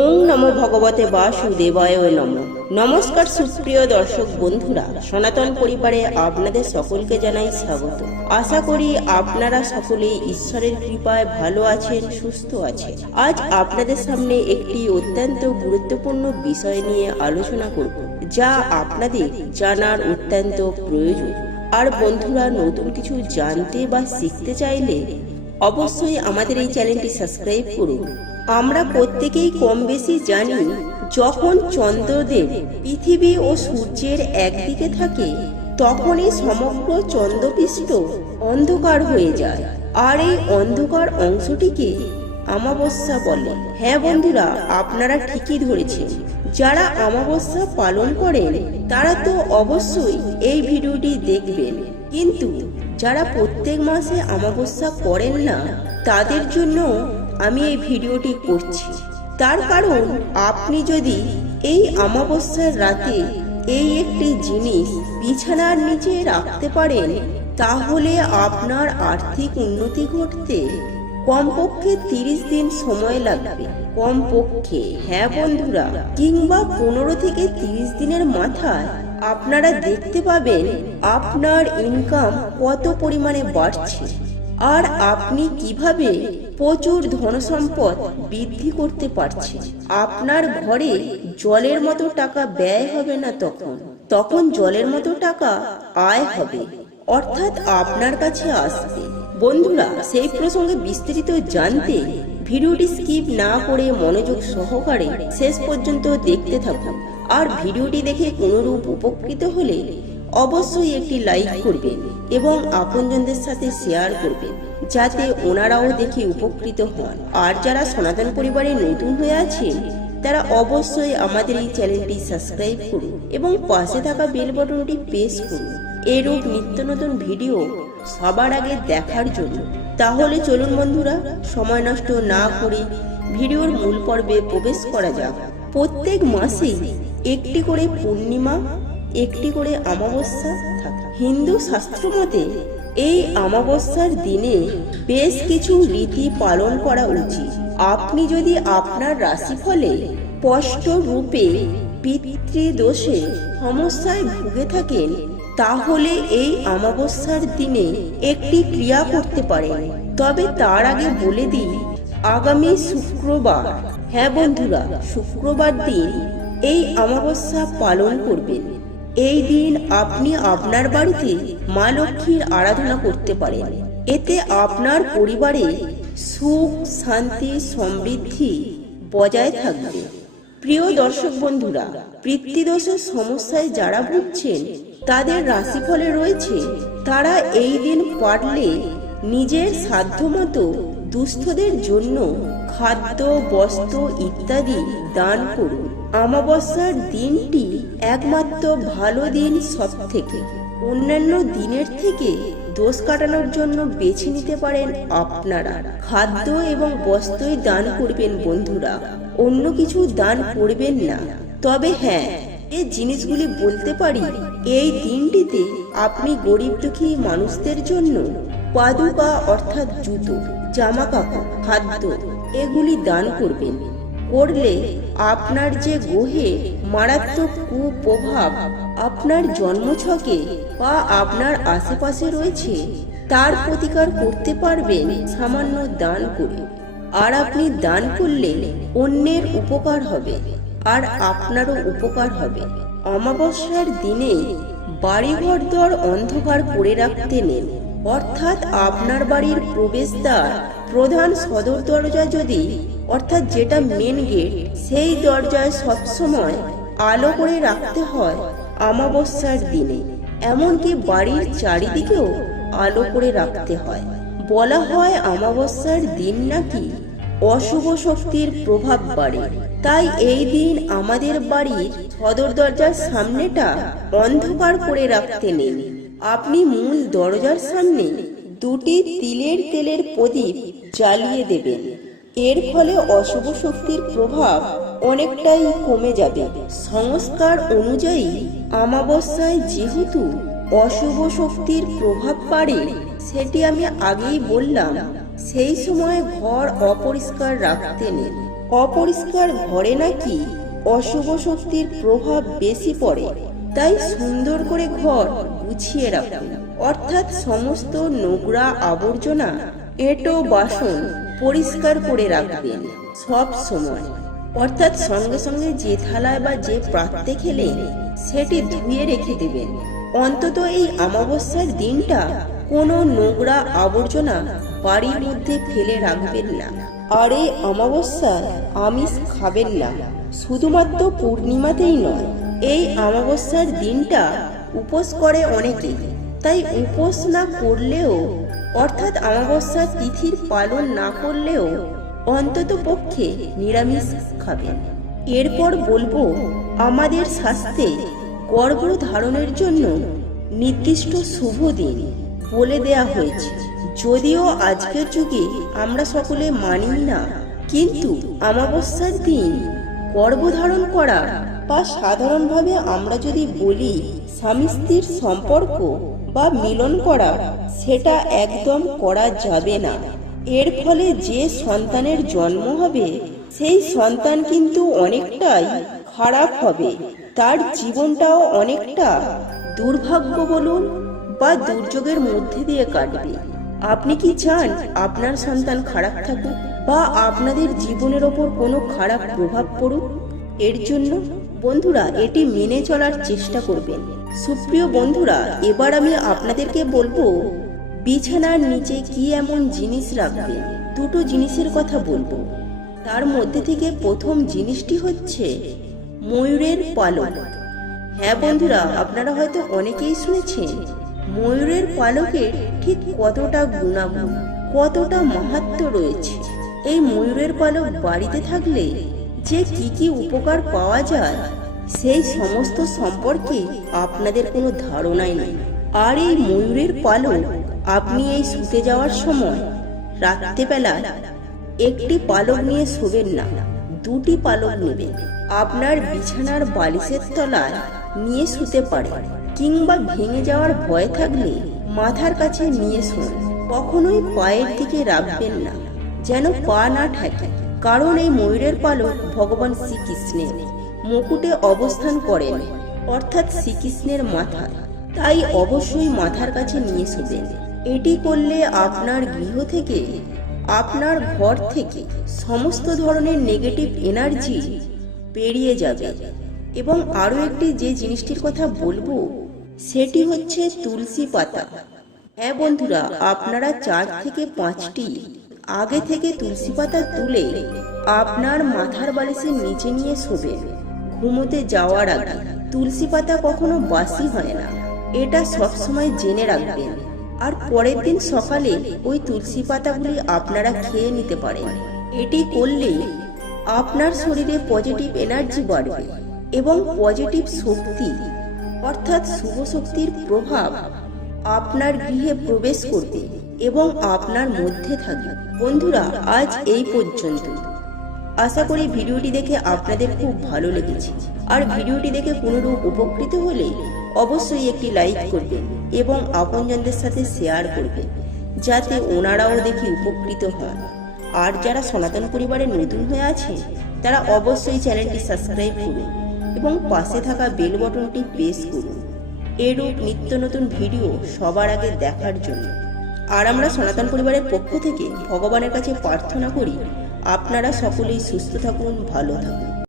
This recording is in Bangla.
ওং নমো ভগবতে বাসুদেবায় নম। নমস্কার সুপ্রিয় দর্শক বন্ধুরা, সনাতন পরিবারে আপনাদের সকলকে জানাই স্বাগত। আশা করি আপনারা সকলে ঈশ্বরের কৃপায় ভালো আছেন, সুস্থ আছেন। আজ আপনাদের সামনে একটি অত্যন্ত গুরুত্বপূর্ণ বিষয় নিয়ে আলোচনা করব, যা আপনাদের জানার অত্যন্ত প্রয়োজন। আর বন্ধুরা, নতুন কিছু জানতে বা শিখতে চাইলে অবশ্যই আমাদের এই চ্যানেলটি সাবস্ক্রাইব করুন। আমরা প্রত্যেকেই কম বেশি জানি, যখন চন্দ্রদেব পৃথিবী ও সূর্যের একদিকে থাকে, তখনই সমগ্র চন্দ্রপৃষ্ঠ অন্ধকার হয়ে যায়। আর এই অন্ধকার অংশটিকে অমাবস্যা বলে। হ্যাঁ বন্ধুরা, আপনারা ঠিকই ধরেছেন। যারা অমাবস্যা পালন করেন, তারা তো অবশ্যই এই ভিডিওটি দেখবেন। কিন্তু যারা প্রত্যেক মাসে অমাবস্যা করেন না, তাদের জন্য আমি এই ভিডিওটি করছি। তার কারণ, আপনি যদি এই অমাবস্যার রাতে এই একটি জিনিস বিছানার নিচে রাখতে পারেন, তাহলে আপনার আর্থিক উন্নতি ঘটতে কমপক্ষে তিরিশ দিন সময় লাগবে। কমপক্ষে হ্যাঁ বন্ধুরা, কিংবা পনেরো থেকে তিরিশ দিনের মাথায় আপনারা দেখতে পাবেন আপনার ইনকাম কত পরিমাণে বাড়ছে। আর আপনি কীভাবে প্রচুর ধনসম্পদ বৃদ্ধি করতে পারছেন? আপনার ঘরে জলের মতো টাকা ব্যয় হবে না তখন। তখন জলের মতো টাকা আয় হবে। অর্থাৎ আপনার কাছে আসবে। বন্ধুরা, সেই প্রসঙ্গে বিস্তারিত জানতে ভিডিওটি স্কিপ না করে মনোযোগ সহকারে শেষ পর্যন্ত দেখতে থাকুন। আর ভিডিওটি দেখে কোনোরূপ উপকৃত হলে অবশ্যই একটি লাইক করবেন এবং আপনজনদের সাথে শেয়ার করবেন, যাতে ওনারাও দেখে উপকৃত হন। আর যারা সনাতন পরিবারে নতুন হয়ে আছেন, তারা অবশ্যই আমাদের এই চ্যানেলটি সাবস্ক্রাইব করুন এবং পাশে থাকা বেল বাটনটি প্রেস করুন। এরূপ নিত্য নতুন ভিডিও সবার আগে দেখার জন্য। তাহলে চলুন বন্ধুরা, সময় নষ্ট না করে ভিডিওর মূল পর্বে প্রবেশ করা যাক। প্রত্যেক মাসেই একটি করে পূর্ণিমা একটি করে অমাবস্যা থাকে। হিন্দু শাস্ত্র মতে এই অমাবস্যার দিনে বেশ কিছু রীতি পালন করা উচিত। আপনি যদি আপনার রাশিফলে স্পষ্ট রূপে পিতৃদোষে সমস্যায় ভুগে থাকেন, তাহলে এই অমাবস্যার দিনে একটি ক্রিয়া করতে পারেন। তবে তার আগে বলে দিই, আগামী শুক্রবার। হ্যাঁ বন্ধুরা, শুক্রবার দিন এই অমাবস্যা পালন করবেন। এই দিন আপনি আপনার বাড়িতে মা লক্ষ্মীর আরাধনা করতে পারেন। এতে আপনার পরিবারে সুখ, শান্তি, সমৃদ্ধি বজায় থাকবে। প্রিয় দর্শক বন্ধুরা পিতৃদোষের সমস্যায় যারা ভুগছেন, তাদের রাশিফলে রয়েছে, তারা এই দিন পারলে নিজের সাধ্যমতো দুস্থদের জন্য খাদ্য, বস্ত্র ইত্যাদি দান করুন। অমাবস্যার দিনটি একমাত্র ভালো দিন সব থেকে অন্যান্য দিনের থেকে দোষ কাটানোর জন্য বেছে নিতে পারেন আপনারা। খাদ্য এবং বস্ত্রই দান করবেন বন্ধুরা। অন্য কিছু দান করবেন না। তবে হ্যাঁ এই জিনিসগুলি বলতে পারি, এই দিনটিতে আপনি গরিব দুঃখী মানুষদের জন্য পাদুকা অর্থাৎ জুতো জামা কাপড় খাদ্য, এগুলি দান করবেন। করলে আপনার যে গ্রহে মারাত্মক কুপ্রভাব আপনার জন্মছকে বা আপনার আশেপাশে রয়েছে, তার প্রতিকার করতে পারবেন সামান্য দান করে। আর আপনি দান করলে অন্যের উপকার হবে, আর আপনারও উপকার হবে। অমাবস্যার দিনে বাড়িঘর দর অন্ধকার করে রাখতে নেন। অর্থাৎ আপনার বাড়ির প্রবেশদ্বার প্রধান সদর দরজা যদি অর্থাৎ যেটা মেন গেট সেই দরজায় সবসময় আলো করে রাখতে হয় অমাবস্যার দিনে। এমনকি বাড়ির চারিদিকেও আলো করে রাখতে হয়। বলা হয় অমাবস্যার দিন নাকি অশুভ শক্তির প্রভাব বাড়ে। তাই এই দিন আমাদের বাড়ির সদর দরজার সামনেটা অন্ধকার করে রাখতে নেই। আপনি মূল দরজার সামনে দুটি তিলের তেলের প্রদীপ জ্বালিয়ে দেবেন। এর ফলে অশুভ শক্তির প্রভাব অনেকটাই কমে যাবে। সংস্কার অনুযায়ী অমাবস্যায় যেহেতু অশুভ শক্তির প্রভাব পারে সেটি আমি আগেই বললাম, সেই সময় ঘর অপরিষ্কার রাখতে নেই। অপরিষ্কার ঘরে নাকি অশুভ শক্তির প্রভাব বেশি পড়ে, তাই সুন্দর করে ঘর গুছিয়ে রাখুন। অর্থাৎ সমস্ত নোংরা আবর্জনা, এটো বাসন পরিষ্কার করে রাখবেন। সব সময়। অর্থাৎ সঙ্গে সঙ্গে যে থালায় বা যে পাত্রে খেলেন সেটি ধুয়ে রেখে দেবেন। অন্তত এই অমাবস্যার দিনটা কোনো নোংরা আবর্জনা বাড়ির মধ্যে ফেলে রাখবেন না। আর এই অমাবস্যায় আমিষ খাবেন না। শুধুমাত্র পূর্ণিমাতেই নয়, এই অমাবস্যার দিনটা উপোস করে অনেকেই। তাই উপোস না করলেও, অর্থাৎ অমাবস্যার তিথির পালন না করলেও অন্তত পক্ষে নিরামিষ খাবেন। এরপর বলব, আমাদের স্বাস্থ্যে গর্ভ ধারণের জন্য নির্দিষ্ট শুভ দিন বলে দেয়া হয়েছে। যদিও আজকের যুগে আমরা সকলে মানি না, কিন্তু অমাবস্যার দিন গর্ভধারণ করা বা সাধারণভাবে আমরা যদি বলি স্বামী স্ত্রীর সম্পর্ক বা মিলন করা, সেটা একদম করা যাবে না। এর ফলে যে সন্তানের জন্ম হবে, সেই সন্তান কিন্তু অনেকটাই খারাপ হবে। তার জীবনটাও অনেকটা দুর্ভাগ্য বলুন বা দুর্যোগের মধ্যে দিয়ে কাটবে। আপনি কি চান আপনার সন্তান খারাপ থাকুক বা আপনাদের জীবনের ওপর কোনো খারাপ প্রভাব পড়ুক? এর জন্য বন্ধুরা এটি মেনে চলার চেষ্টা করবেন। সুপ্রিয় বন্ধুরা, এবার আমি আপনাদেরকে বলব, বিছানার নিচে কি এমন জিনিস রাখবে? দুটো জিনিসের কথা বলব। তার মধ্যে থেকে প্রথম জিনিসটি হচ্ছে ময়ূরের পালক। হ্যাঁ বন্ধুরা, আপনারা হয়তো অনেকেই শুনেছেন, ময়ূরের পালকের ঠিক কতটা গুণাগুণ, কতটা মাহাত্ম রয়েছে। এই ময়ূরের পালক বাড়িতে থাকলে যে কি কি উপকার পাওয়া যায় সেই সমস্ত সম্পর্কে আপনাদের কোনো ধারণাই নেই আর এই ময়ূরের পালক আপনি এই শুতে যাওয়ার সময় রাত্রেবেলা একটি পালক নিয়ে শোবেন না, দুটি পালক নেবেন। আপনার বিছানার বালিশের তলায় নিয়ে শুতে পারে কিংবা ভেঙে যাওয়ার ভয় থাকলে মাথার কাছে নিয়ে শুন। কখনোই পায়ের দিকে রাখবেন না, যেন পা না ঠেকে। কারণ এই ময়ূরের পালক ভগবান শ্রীকৃষ্ণের। মুকুটে অবস্থান করেন, অর্থাৎ শ্রীকৃষ্ণের মাথা। তাই অবশ্যই মাথার কাছে নিয়ে শুবেন এটি করলে আপনার গৃহ থেকে, আপনার ঘর থেকে সমস্ত ধরনের নেগেটিভ এনার্জি বেরিয়ে যাবে। এবং আরও একটি যে জিনিসটির কথা বলব, সেটি হচ্ছে তুলসী পাতা। হ্যাঁ বন্ধুরা, আপনারা চার থেকে পাঁচটি আগে থেকে তুলসী পাতা তুলে আপনার মাথার বালিশের নিচে নিয়ে শোবেন। ঘুমোতে যাওয়ার আগে তুলসী পাতা কখনো বাসি হয় না। এটা সবসময় জেনে রাখবেন। আর পরের দিন সকালে ওই তুলসী পাতাগুলি আপনারা খেয়ে নিতে পারেন। এটি করলে আপনার শরীরে পজিটিভ এনার্জি বাড়বে এবং পজিটিভ শক্তি, অর্থাৎ শুভ শক্তির প্রভাব আপনার গৃহে প্রবেশ করবে এবং আপনার মধ্যে থাকবে। বন্ধুরা, আজ এই পর্যন্ত। আশা করি ভিডিওটি দেখে আপনাদের খুব ভালো লেগেছে। আর ভিডিওটি দেখে কোনোরূপ উপকৃত হলে অবশ্যই একটি লাইক করবেন এবং আপনজনদের সাথে শেয়ার করবেন, যাতে ওনারাও দেখে উপকৃত হয় আর যারা সনাতন পরিবারে নতুন হয়ে আছে তারা অবশ্যই চ্যানেলটি সাবস্ক্রাইব করুন এবং পাশে থাকা বেল বটনটি প্রেস করুন। এরূপ নিত্য নতুন ভিডিও সবার আগে দেখার জন্য। আর আমরা সনাতন পরিবারের পক্ষ থেকে ভগবানের কাছে প্রার্থনা করি আপনারা সকলেই সুস্থ থাকুন ভালো থাকুন।